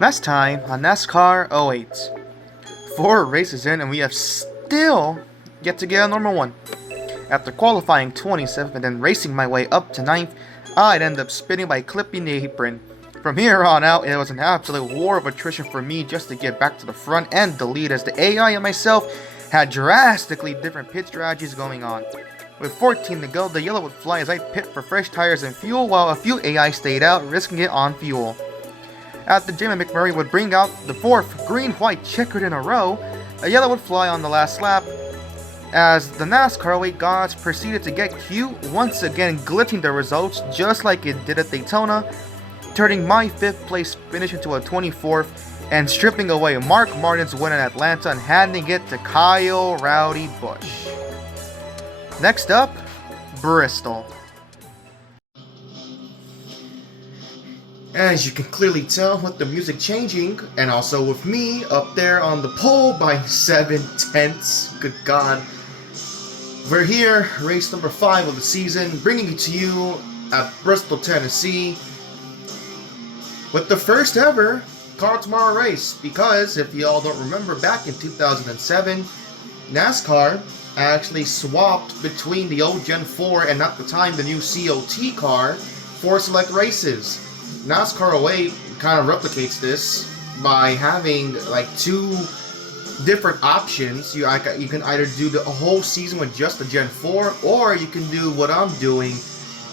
Last time on NASCAR '08. 4 races in and we have still yet to get a normal one. After qualifying 27th and then racing my way up to 9th, I'd end up spinning by clipping the apron. From here on out, it was an absolute war of attrition for me just to get back to the front and the lead, as the AI and myself had drastically different pit strategies going on. With 14 to go, the yellow would fly as I pit for fresh tires and fuel, while a few AI stayed out, risking it on fuel. After Jamie McMurray would bring out the 4th green-white checkered in a row, a yellow would fly on the last lap, as the NASCAR 08 gods proceeded to get cute, once again glitching the results just like it did at Daytona, turning my 5th place finish into a 24th, and stripping away Mark Martin's win in Atlanta and handing it to Kyle Rowdy Busch. Next up, Bristol. As you can clearly tell with the music changing, and also with me up there on the pole by 7/10, good god. We're here, race number 5 of the season, bringing it to you at Bristol, Tennessee, with the first ever Car of Tommorow race, because if you all don't remember, back in 2007, NASCAR actually swapped between the old Gen 4 and at the time the new COT car for select races. NASCAR 08 kind of replicates this by having like 2 different options. You can either do the whole season with just the Gen 4, or you can do what I'm doing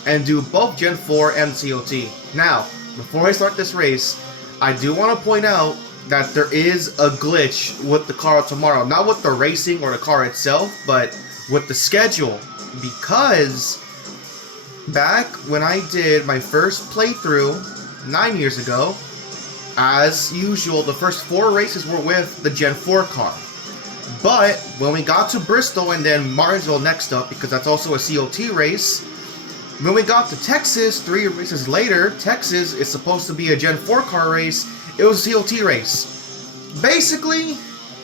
and do both Gen 4 and COT. Now, before I start this race, I do want to point out that there is a glitch with the Car of Tommorow. Not with the racing or the car itself, but with the schedule. Because back when I did my first playthrough 9 years ago, as usual, the first 4 races were with the Gen 4 car. But when we got to Bristol and then Martinsville next up, because that's also a COT race, when we got to Texas 3 races later, Texas is supposed to be a Gen 4 car race, it was a COT race. Basically,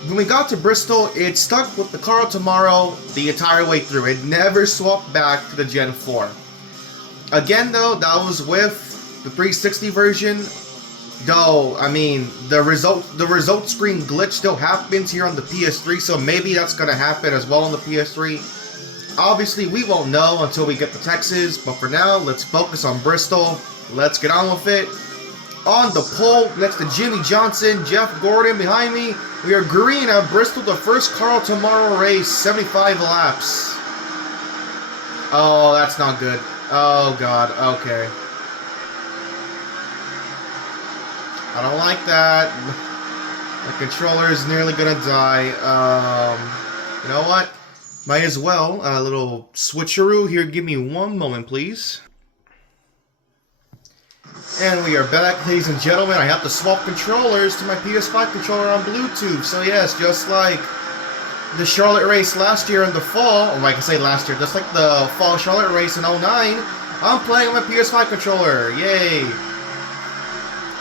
when we got to Bristol, it stuck with the Car of Tommorow the entire way through. It never swapped back to the Gen 4. Again though, that was with the 360 version, though, I mean, the result screen glitch still happens here on the PS3, so maybe that's gonna happen as well on the PS3. Obviously, we won't know until we get to Texas, but for now, let's focus on Bristol. Let's get on with it. On the pole, next to Jimmy Johnson, Jeff Gordon behind me, we are green at Bristol, the first Car of Tommorow race, 75 laps. Oh, that's not good. Oh god, okay. I don't like that. The controller is nearly gonna die. You know what? Might as well. A little switcheroo here. Give me one moment, please. And we are back, ladies and gentlemen. I have to swap controllers to my PS5 controller on Bluetooth. So yes, just like the Charlotte race last year in the fall, or I can say last year, just like the fall Charlotte race in '09, I'm playing on my PS5 controller. Yay!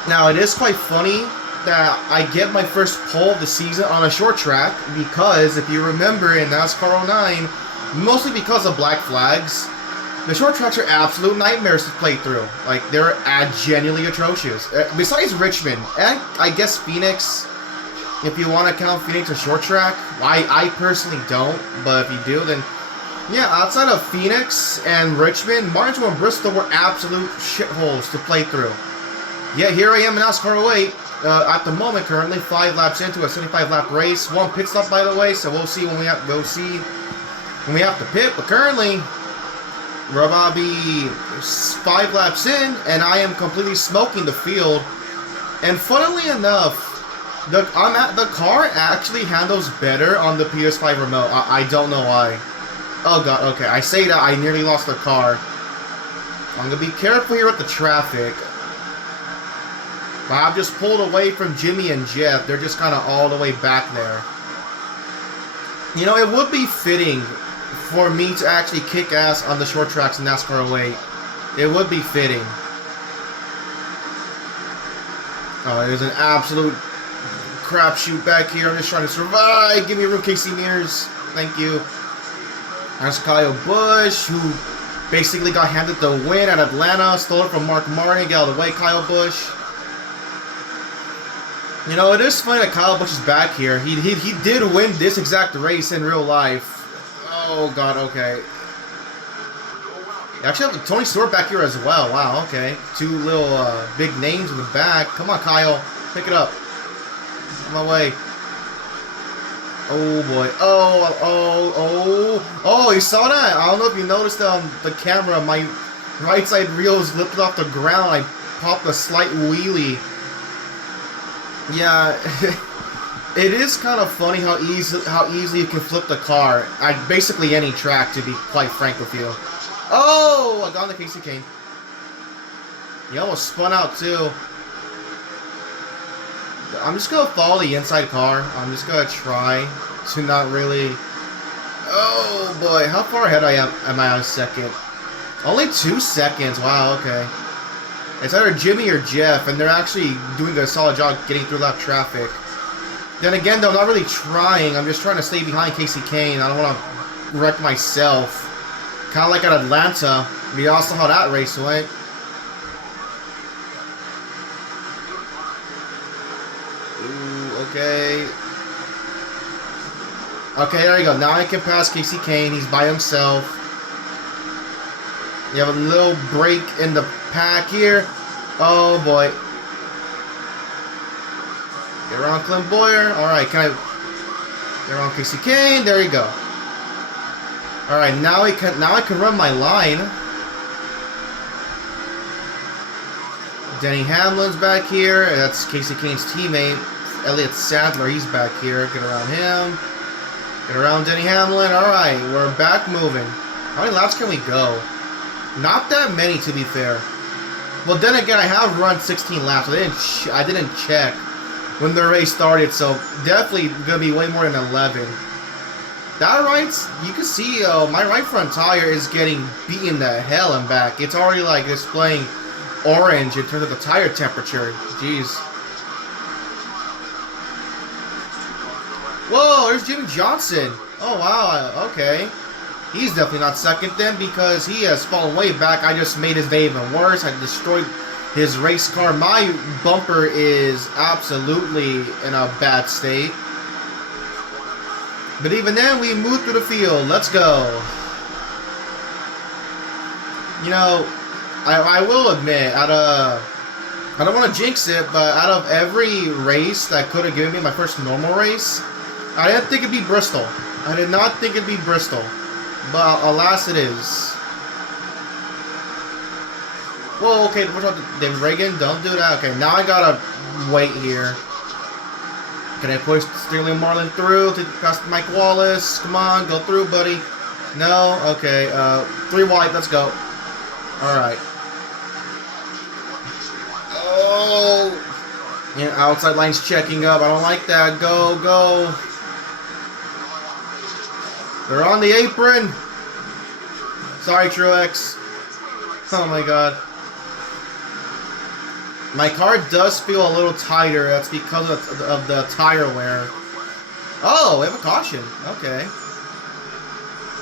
Now, it is quite funny that I get my first pole of the season on a short track, because if you remember in NASCAR '09, mostly because of black flags, the short tracks are absolute nightmares to play through. Like, they're genuinely atrocious. Besides Richmond, and I guess Phoenix, if you want to count Phoenix a short track. I personally don't, but if you do, then yeah, outside of Phoenix and Richmond, Martinsville and Bristol were absolute shitholes to play through. Yeah, here I am in NASCAR 08. At the moment, currently 5 laps into a 75-lap race. 1 pit stop, by the way, so we'll see when we have to pit. But currently, we're about to be 5 laps in, and I am completely smoking the field. And funnily enough, the car actually handles better on the PS5 remote. I don't know why. Oh god, okay. I say that I nearly lost the car. I'm gonna be careful here with the traffic. I've just pulled away from Jimmy and Jeff. They're just kind of all the way back there. You know, it would be fitting for me to actually kick ass on the short tracks in NASCAR 08. It would be fitting. Oh, there's an absolute crapshoot back here. I'm just trying to survive. Give me a real Casey Mears. Thank you. There's Kyle Busch, who basically got handed the win at Atlanta. Stole it from Mark Martin. Get out of the way, Kyle Busch. You know, it is funny that Kyle Busch is back here. He did win this exact race in real life. Oh, God, okay. You actually have Tony Stewart back here as well. Wow, okay. Two little big names in the back. Come on, Kyle. Pick it up. On my way. Oh, boy. Oh, you saw that? I don't know if you noticed on the camera. My right side reel is lifted off the ground. I popped a slight wheelie. Yeah, it is kind of funny how easily you can flip the car at basically any track, to be quite frank with you. Oh, I got on the Casey Kane. He almost spun out too. I'm just gonna follow the inside car. I'm just gonna try to not really. Oh boy, how far ahead am I on second? Only 2 seconds. Wow. Okay. It's either Jimmy or Jeff, and they're actually doing a solid job getting through that traffic. Then again, though, I'm not really trying. I'm just trying to stay behind Casey Kane. I don't want to wreck myself. Kind of like at Atlanta. We all saw how that race went. Ooh, okay. Okay, there you go. Now I can pass Casey Kane. He's by himself. You have a little break in the pack here. Oh boy. Get around Clint Boyer. Alright, can I get around Casey Kane? There you go. Alright, now I can run my line. Denny Hamlin's back here. That's Casey Kane's teammate. Elliott Sadler, he's back here. Get around him. Get around Denny Hamlin. Alright, we're back moving. How many laps can we go? Not that many, to be fair. Well, then again, I have run 16 laps. I didn't check when the race started, so definitely gonna be way more than 11. That right, you can see my right front tire is getting beaten the hell and back. It's already like displaying orange in terms of the tire temperature. Jeez. Whoa, there's Jimmy Johnson. Oh wow, okay. He's definitely not second then because he has fallen way back. I just made his day even worse. I destroyed his race car. My bumper is absolutely in a bad state. But even then, we moved through the field. Let's go. You know, I will admit, I don't want to jinx it, but out of every race that could have given me my first normal race, I didn't think it'd be Bristol. I did not think it'd be Bristol. But alas, it is. Whoa, okay, David Reagan, don't do that. Okay, now I gotta wait here. Can I push Sterling Marlin through to past Mike Wallace? Come on, go through, buddy. No? Okay, 3 wide, let's go. Alright. Oh! Yeah, outside line's checking up. I don't like that. Go, go. They're on the apron. Sorry, Truex. Oh my god. My car does feel a little tighter. That's because of the tire wear. Oh, we have a caution. Okay.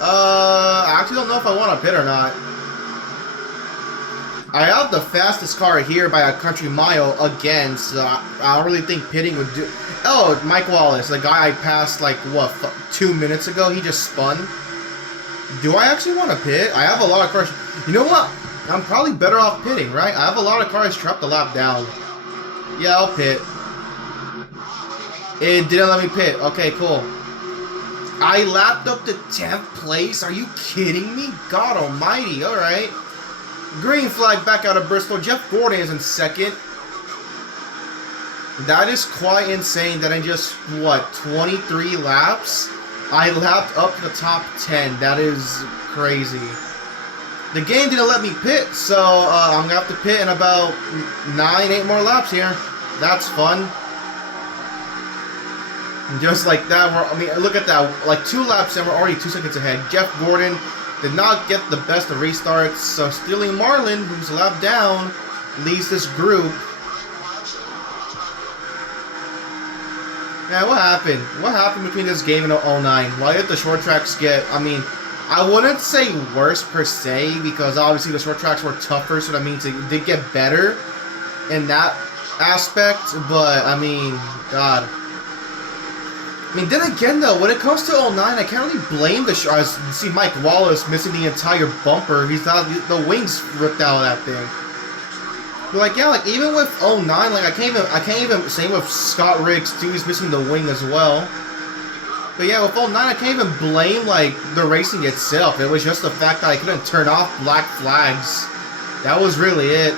I actually don't know if I want to pit or not. I have the fastest car here by a country mile again, so I don't really think pitting would do... Oh, Mike Wallace, the guy I passed, like, what, 2 minutes ago? He just spun. Do I actually want to pit? I have a lot of cars... You know what? I'm probably better off pitting, right? I have a lot of cars trapped a lap down. Yeah, I'll pit. It didn't let me pit. Okay, cool. I lapped up to 10th place? Are you kidding me? God almighty. Alright. Green flag back out of Bristol. Jeff Gordon is in second. That is quite insane that in just, what, 23 laps? I lapped up to the top 10. That is crazy. The game didn't let me pit, so I'm going to have to pit in about 8 more laps here. That's fun. And just like that, look at that. Like 2 laps and we're already 2 seconds ahead. Jeff Gordon did not get the best of restarts, so Sterling Marlin, who's a lap down, leads this group. Man, what happened? What happened between this game and 09? Why did the short tracks get, I wouldn't say worse per se, because obviously the short tracks were tougher, so that means it did get better in that aspect, but I mean, God. I mean, then again though, when it comes to 09, I can't really blame the I see Mike Wallace missing the entire bumper. He's not, the wings ripped out of that thing. But like, yeah, like even with 09, like I can't even same with Scott Riggs too. He's missing the wing as well. But yeah, with 09, I can't even blame like the racing itself. It was just the fact that I couldn't turn off black flags. That was really it.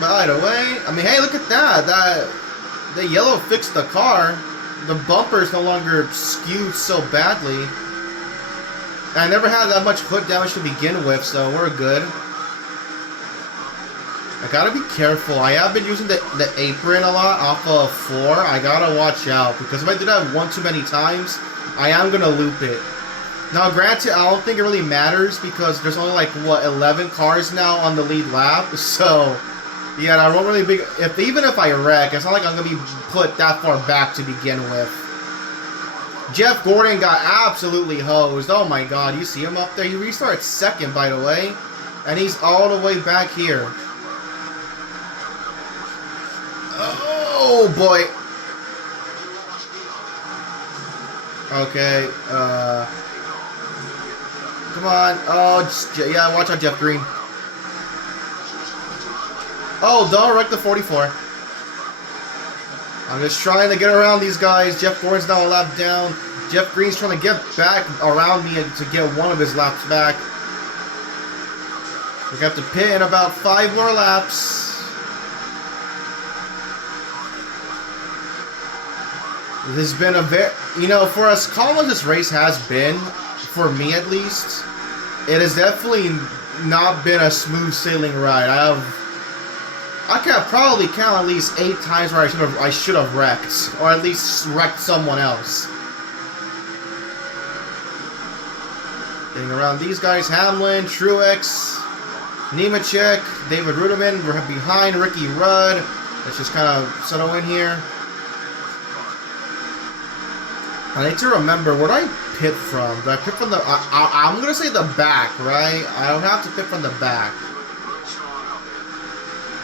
But either way, I mean, hey, look at that. The yellow fixed the car. The bumper's no longer skewed so badly. I never had that much hood damage to begin with, so we're good. I gotta be careful. I have been using the apron a lot off of 4. I gotta watch out, because if I do that one too many times, I am gonna loop it. Now, granted, I don't think it really matters, because there's only like, what, 11 cars now on the lead lap, so... Yeah, I won't really be... Even if I wreck, it's not like I'm going to be put that far back to begin with. Jeff Gordon got absolutely hosed. Oh my god, you see him up there? He restarted second, by the way. And he's all the way back here. Oh, boy. Okay, come on. Oh, yeah, watch out, Jeff Green. Oh, don't wreck the 44. I'm just trying to get around these guys. Jeff Gordon's now a lap down. Jeff Green's trying to get back around me to get one of his laps back. We got to pit in about 5 more laps. This has been a very... You know, for as calm as this race has been, for me at least, it has definitely not been a smooth sailing ride. I can probably count at least 8 times where I should have wrecked, or at least wrecked someone else. Getting around these guys: Hamlin, Truex, Nemechek, David Ruderman. We're behind Ricky Rudd. Let's just kind of settle in here. I need to remember, where did I pit from? Did I pit from the... I'm going to say the back, right? I don't have to pit from the back.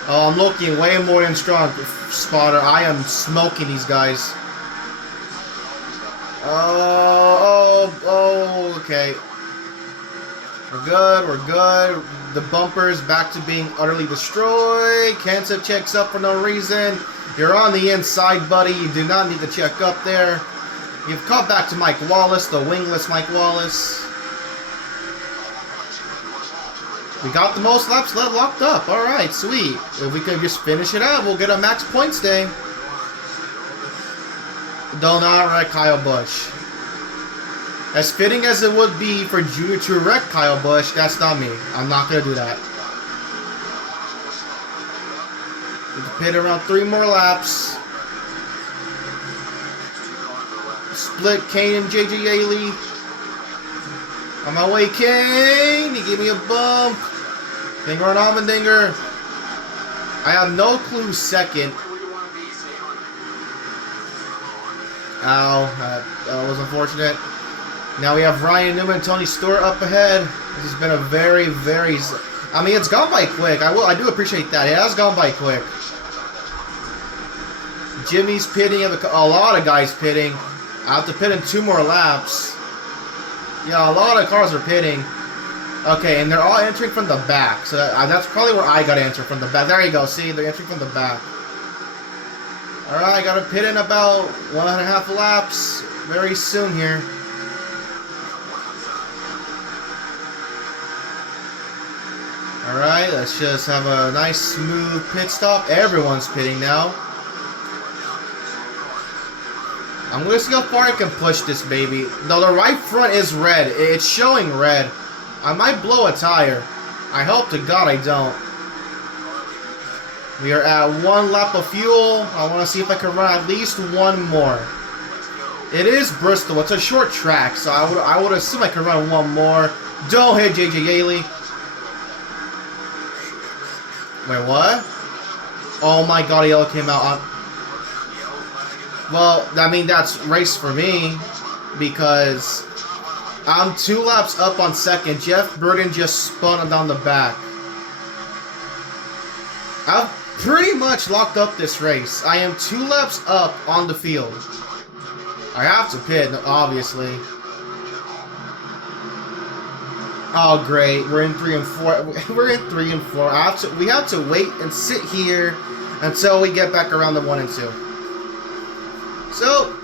Oh, I'm looking way more than strong, spotter. I am smoking these guys. Oh, okay. We're good, we're good. The bumper's back to being utterly destroyed. Kenseth checks up for no reason. You're on the inside, buddy. You do not need to check up there. You've caught back to Mike Wallace, the wingless Mike Wallace. We got the most laps locked up. Alright, sweet. If we could just finish it out, we'll get a max points day. Do not wreck Kyle Busch. As fitting as it would be for Junior to wreck Kyle Busch, that's not me. I'm not going to do that. We can pit around 3 more laps. Split Kane and JJ Yaley. On my way, Kane. He gave me a bump. Finger on Allmendinger. I have no clue second. Ow. That was unfortunate. Now we have Ryan Newman and Tony Stewart up ahead. This has been a very, very... I mean, it's gone by quick. I do appreciate that. It has gone by quick. Jimmy's pitting. A lot of guys pitting. I have to pit in 2 more laps. Yeah, a lot of cars are pitting. Okay, and they're all entering from the back. So that's probably where I got to enter, from the back. There you go. See, they're entering from the back. Alright, I got to pit in about 1.5 laps very soon here. Alright, let's just have a nice smooth pit stop. Everyone's pitting now. I'm going to see how far I can push this baby. No, the right front is red. It's showing red. I might blow a tire. I hope to God I don't. We are at 1 lap of fuel. I want to see if I can run at least 1 more. It is Bristol. It's a short track, so I would assume I can run 1 more. Don't hit JJ Yaley. Wait, what? Oh my god, a yellow came out. Well, I mean, that's race for me, because I'm 2 laps up on second. Jeff Burton just spun down the back. I've pretty much locked up this race. I am 2 laps up on the field. I have to pit, obviously. Oh, great. We're in 3 and 4. We're in 3 and 4. We have to wait and sit here until we get back around to 1 and 2. So,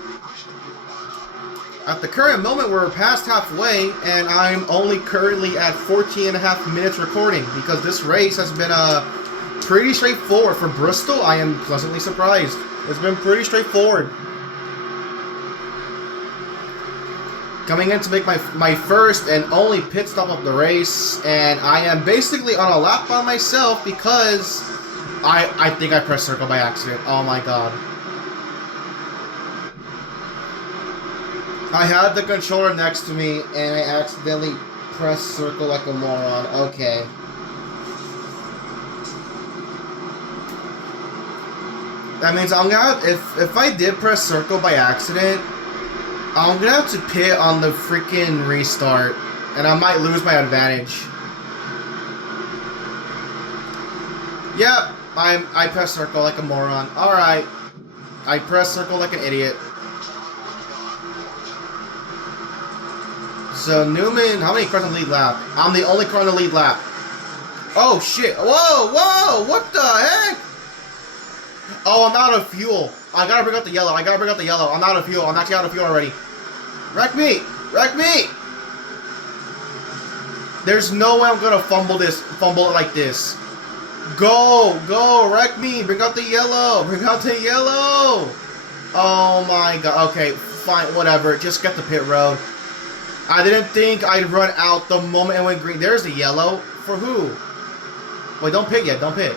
at the current moment, we're past halfway, and I'm only currently at 14 and a half minutes recording because this race has been pretty straightforward. For Bristol, I am pleasantly surprised. It's been pretty straightforward. Coming in to make my first and only pit stop of the race, and I am basically on a lap by myself because I think I pressed circle by accident. Oh my god. I had the controller next to me and I accidentally pressed circle like a moron. Okay. That means I'm gonna have, if I did press circle by accident, I'm gonna have to pit on the freaking restart, and I might lose my advantage. Yep, I pressed circle like a moron. Alright. I pressed circle like an idiot. So Newman, how many cars on the lead lap? I'm the only car on the lead lap. Oh shit. Whoa, whoa, what the heck? Oh, I'm out of fuel. I gotta bring out the yellow. I'm out of fuel. I'm actually out of fuel already. Wreck me! Wreck me! There's no way I'm gonna fumble it like this. Go! Go! Wreck me! Bring out the yellow! Bring out the yellow! Oh my god. Okay, fine, whatever. Just get the pit road. I didn't think I'd run out the moment it went green. There's the yellow. For who? Wait, don't pit yet. Don't pit.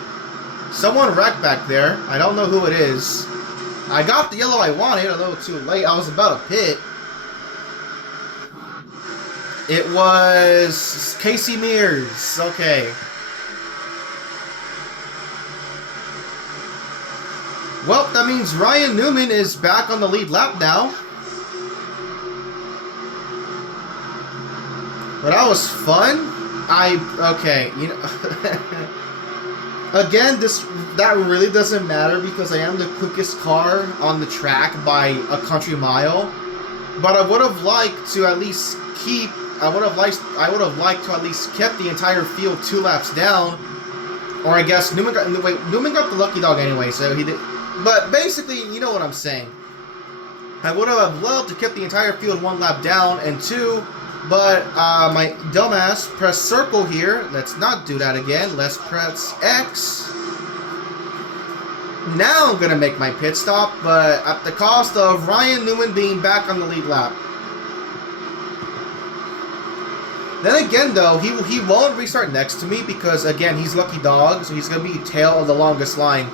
Someone wrecked back there. I don't know who it is. I got the yellow I wanted a little too late. I was about to pit. It was Casey Mears. Okay. Well, that means Ryan Newman is back on the lead lap now. But that was fun. Okay, you know. Again, that really doesn't matter because I am the quickest car on the track by a country mile. But I would have liked to at least keep. I would have liked to at least kept the entire field 2 laps down. Or I guess Newman got the lucky dog anyway, so he did. But basically, you know what I'm saying. I would have loved to keep the entire field 1 lap down and 2. But my dumbass pressed circle here. Let's not do that again. Let's press X. Now I'm going to make my pit stop, but at the cost of Ryan Newman being back on the lead lap. Then again, though, he won't restart next to me because, again, he's lucky dog, so he's going to be tail of the longest line.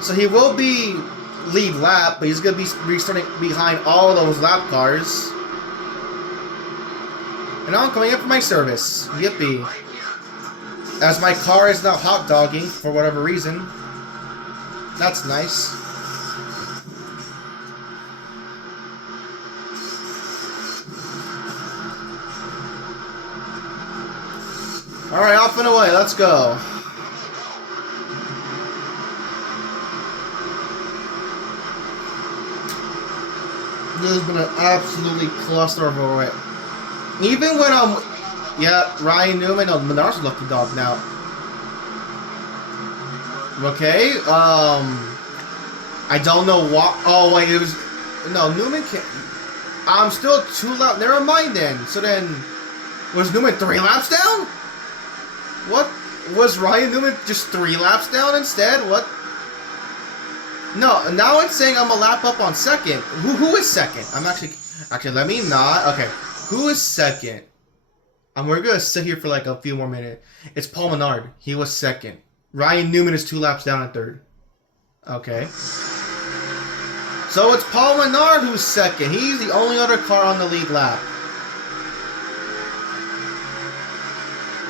So he will be lead lap, but he's going to be restarting behind all those lap cars. And now I'm coming up for my service. Yippee. As my car is now hot dogging for whatever reason. That's nice. Alright, off and away. Let's go. This has been an absolutely cluster of a rip. Even when I'm... Yeah, Ryan Newman. No, Menard's a lucky dog now. Okay, I don't know what... Oh, wait, it was... No, Newman can't... I'm still 2 laps... Never mind then. So then... Was Newman 3 laps down? What? Was Ryan Newman just 3 laps down instead? What? No, now it's saying I'm a lap up on second. Who is second? I'm actually... Actually, let me not... Okay. Who is second? We're going to sit here for like a few more minutes. It's Paul Menard. He was second. Ryan Newman is 2 laps down at third. Okay. So it's Paul Menard who's second. He's the only other car on the lead lap.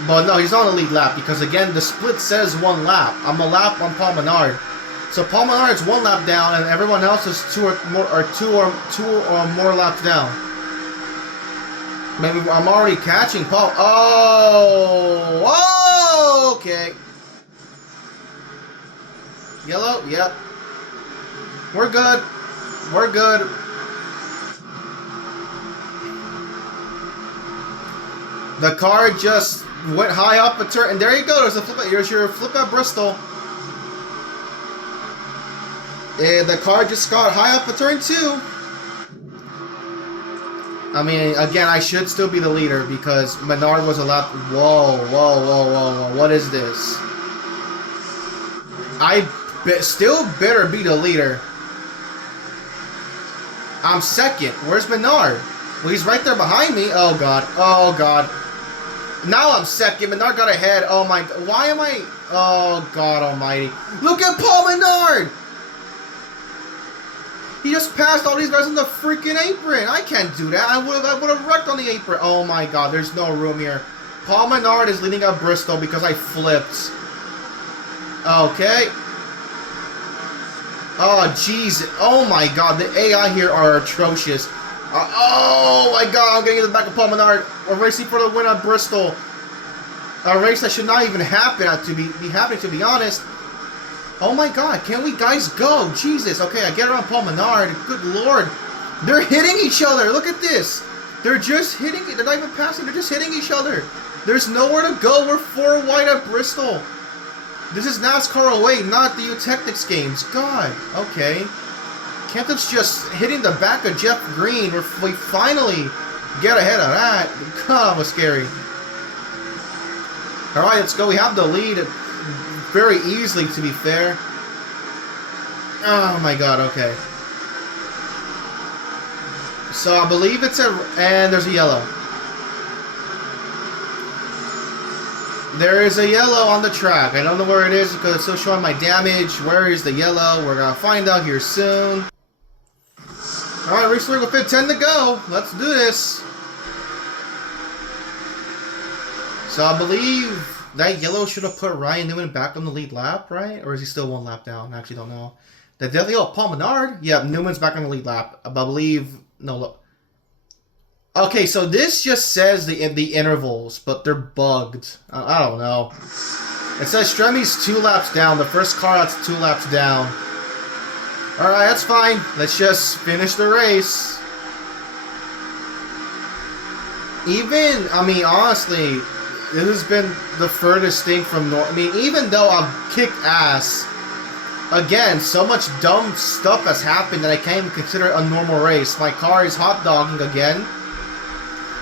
But no, he's on the lead lap because again, the split says 1 lap. I'm a lap on Paul Menard. So Paul Menard's 1 lap down and everyone else is 2 or more laps down. Maybe I'm already catching Paul. Oh, okay. Yellow? Yep. We're good. We're good. The car just went high up a turn, and there you go. There's a flip. Here's your flip at Bristol. And the car just got high up a turn 2. I mean, again, I should still be the leader because Menard was a lap. Whoa, whoa, whoa, whoa, whoa! What is this? Still better be the leader. I'm second. Where's Menard? Well, he's right there behind me. Oh god. Oh god. Now I'm second. Menard got ahead. Oh my. Why am I? Oh god almighty. Look at Paul Menard! He just passed all these guys on the freaking apron. I can't do that. I would have wrecked on the apron. Oh my god. There's no room here. Paul Menard is leading up Bristol because I flipped. Okay. Oh jeez. Oh my god. The AI here are atrocious. Oh my god, I'm getting in the back of Paul Menard. We're racing for the win at Bristol. A race that should not even happen to be happening, to be honest. Oh my god, can we guys go? Jesus, okay, I get around Paul Menard. Good lord. They're hitting each other. Look at this. They're just hitting, they're not even passing, they're just hitting each other. There's nowhere to go. We're 4 wide at Bristol. This is NASCAR 08, not the Eutechnics games. God, okay. Kempton's just hitting the back of Jeff Green. We finally get ahead of that. God, was scary. Alright, let's go. We have the lead very easily, to be fair. Oh my god, okay. So I believe it's and there's a yellow. There is a yellow on the track. I don't know where it is because it's still showing my damage. Where is the yellow? We're going to find out here soon. Alright, race leader with 10 to go. Let's do this. So I believe that yellow should have put Ryan Newman back on the lead lap, right? Or is he still 1 lap down? I actually don't know. The definitely Paul Menard. Yeah, Newman's back on the lead lap. I believe no look. Okay, so this just says the intervals, but they're bugged. I don't know. It says Stremmy's 2 laps down. The first car that's 2 laps down. Alright, that's fine. Let's just finish the race. Even, I mean, honestly, this has been the furthest thing from I mean, even though I've kicked ass, again, so much dumb stuff has happened that I can't even consider it a normal race. My car is hot dogging again.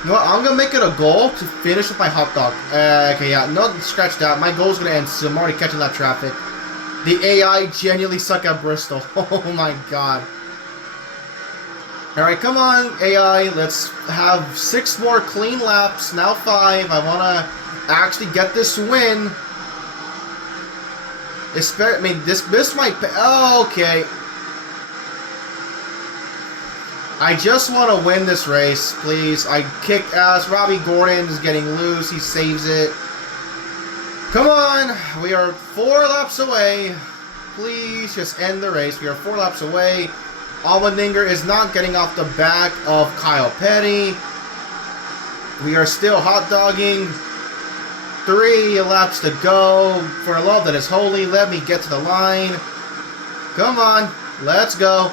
You know what? I'm going to make it a goal to finish with my hot dog. Okay, yeah, no, scratch that. My goal's going to end soon. I'm already catching that traffic. The AI genuinely suck at Bristol. Oh my god. Alright, come on, AI. Let's have 6 more clean laps. Now 5. I want to actually get this win. I mean, this might... Oh, okay. I just want to win this race, please. I kick ass. Robbie Gordon is getting loose. He saves it. Come on. We are 4 laps away. Please just end the race. We are 4 laps away. Allmendinger is not getting off the back of Kyle Petty. We are still hot dogging. 3 laps to go. For the love that is holy, let me get to the line. Come on. Let's go.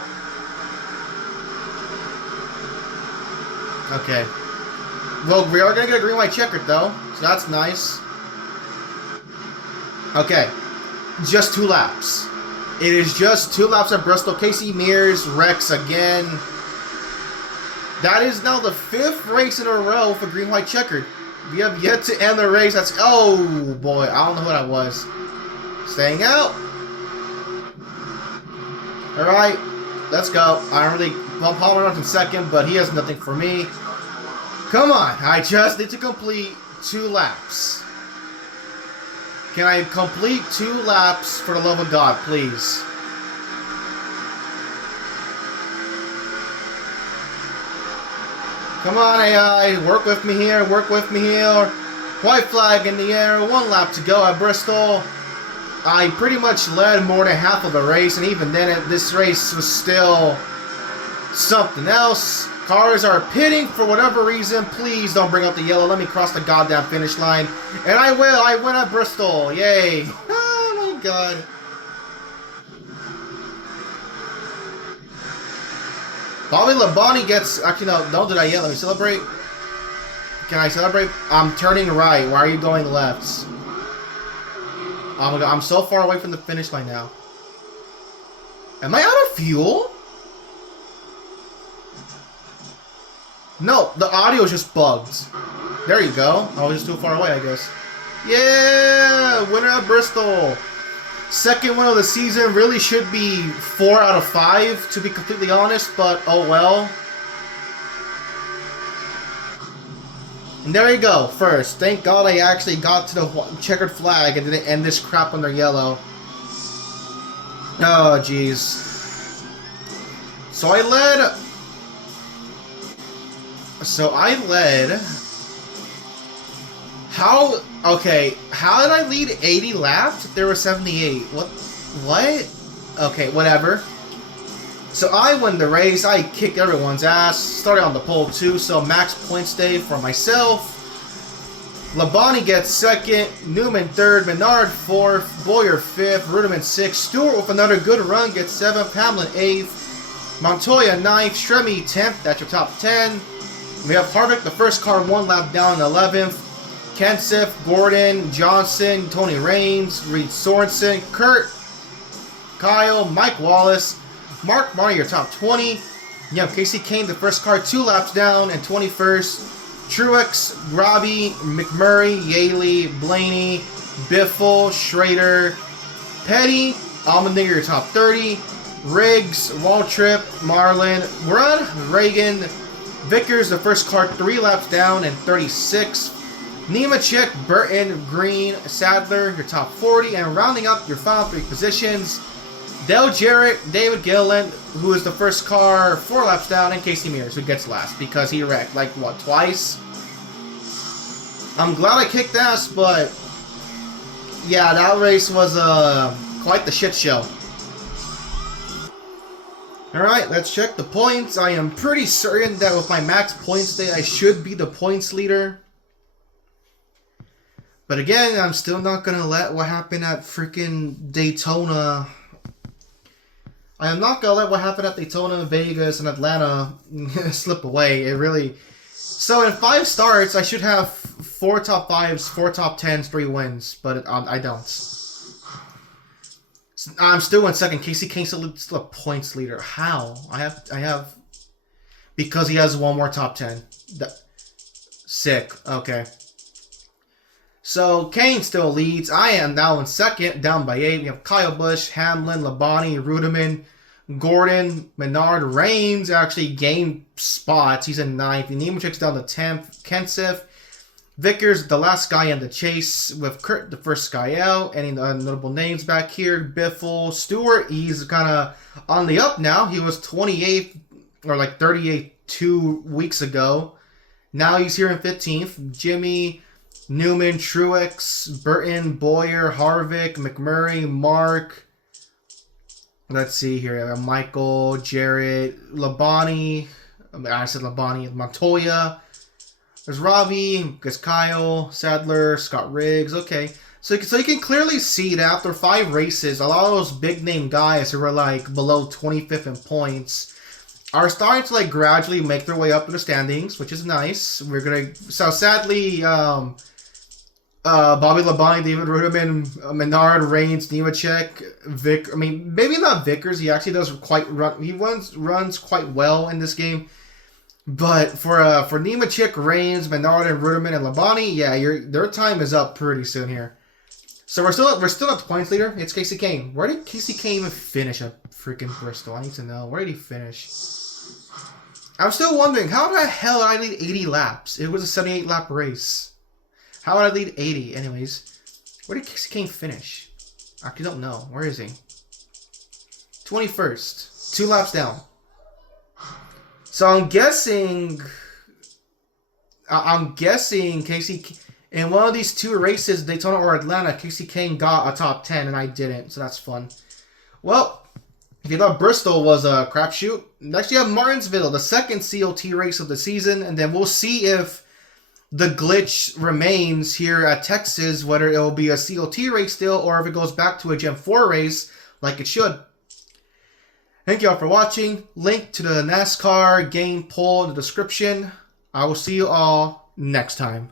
Okay. Well, we are going to get a green white checkered, though. So that's nice. Okay. Just 2 laps. It is just 2 laps at Bristol. Casey Mears wrecks again. That is now the 5th race in a row for green white checkered. We have yet to end the race. That's... Oh, boy. I don't know who that was. Staying out. Alright. Let's go. I don't really... Well, Palmer runs in second, but he has nothing for me. Come on. I just need to complete 2 laps. Can I complete 2 laps for the love of God, please? Come on, AI. Work with me here. Work with me here. White flag in the air. 1 lap to go at Bristol. I pretty much led more than half of the race, and even then, this race was still something else. Cars are pitting for whatever reason. Please don't bring up the yellow. Let me cross the goddamn finish line. And I will. I win at Bristol. Yay. Oh my god. Bobby Labonte gets... Actually, no, did I yet? Let me celebrate. Can I celebrate? I'm turning right. Why are you going left? Oh my god, I'm so far away from the finish line now. Am I out of fuel? No, the audio is just bugged. There you go. I was just too far away, I guess. Yeah! Winner of Bristol. Second win of the season. Really should be 4 out of 5, to be completely honest, but oh well. And there you go, first. Thank God I actually got to the checkered flag and didn't end this crap under yellow. Oh, jeez. So I led... How... Okay, how did I lead 80 laps if there were 78? What? Okay, whatever. So I won the race. I kicked everyone's ass. Started on the pole too, so max points day for myself. Labonte gets second. Newman third. Menard fourth. Boyer fifth. Rudiman sixth. Stewart with another good run gets seventh. Hamlin eighth. Montoya ninth. Stremme 10th. That's your top 10. We have Harvick, the first car, 1 lap down, 11th. Kenseth, Gordon, Johnson, Tony Raines, Reed Sorensen, Kurt, Kyle, Mike Wallace, Mark Marty, your top 20. You have Casey Kane, the first car, 2 laps down, and 21st. Truex, Robbie, McMurray, Yaley, Blaney, Biffle, Schrader, Petty, Allmendinger, your top 30. Riggs, Waltrip, Marlin, Run, Reagan, Vickers, the first car, 3 laps down, and 36th. Nemechek, Burton, Green, Sadler, your top 40, and rounding up your final 3 positions, Dale Jarrett, David Gilliland, who is the first car 4 laps down, and Casey Mears, who gets last because he wrecked, like, what, twice? I'm glad I kicked ass, but yeah, that race was quite the shit show. Alright, let's check the points. I am pretty certain that with my max points day, I should be the points leader. But again, I'm still not going to let what happened at freaking Daytona... I am not going to let what happened at Daytona, Vegas, and Atlanta slip away. It really... So in 5 starts, I should have 4 top 5s, 4 top 10s, 3 wins. But I don't. I'm still in second. Casey Kane's still a points leader. How? I have... Because he has 1 more top 10. Sick. Okay. So, Kane still leads. I am now in second, down by 8. We have Kyle Busch, Hamlin, Labonte, Rudiman, Gordon, Menard, Raines actually gained spots. He's in 9th. Nemechek's down to 10th. Kenseth, Vickers, the last guy in the chase, with Kurt, the first guy out. Any notable names back here? Biffle, Stewart, he's kind of on the up now. He was 28th, or like 38th 2 weeks ago. Now he's here in 15th. Jimmy... Newman, Truex, Burton, Boyer, Harvick, McMurray, Mark. Let's see here. Michael, Jarrett, Labonte. I said Labonte. Montoya. There's Robbie. There's Kyle, Sadler, Scott Riggs. Okay. So you can clearly see that after 5 races, a lot of those big name guys who were like below 25th in points are starting to like gradually make their way up in the standings, which is nice. We're gonna... So sadly, Bobby Labonte, David Rudiman, Menard, Raines, Nemechek, Vic. I mean, maybe not Vickers. He actually does he runs quite well in this game. But for Nemechek, Raines, Menard, and Rudiman and Labonte, yeah, their time is up pretty soon here. So we're still at the points leader. It's Casey Kane. Where did Casey Kane even finish at freaking Bristol? I need to know. Where did he finish? I'm still wondering, how the hell did I lead 80 laps? It was a 78 lap race. How would I lead 80? Anyways, where did Casey Kane finish? I actually don't know. Where is he? 21st. 2 laps down. So I'm guessing Casey... In one of these 2 races, Daytona or Atlanta, Casey Kane got a top 10 and I didn't. So that's fun. Well, if you thought Bristol was a crapshoot, next you have Martinsville, the second COT race of the season. And then we'll see if the glitch remains here at Texas, whether it will be a COT race still or if it goes back to a Gen 4 race like it should. Thank you all for watching. Link to the NASCAR game poll in the description. I will see you all next time.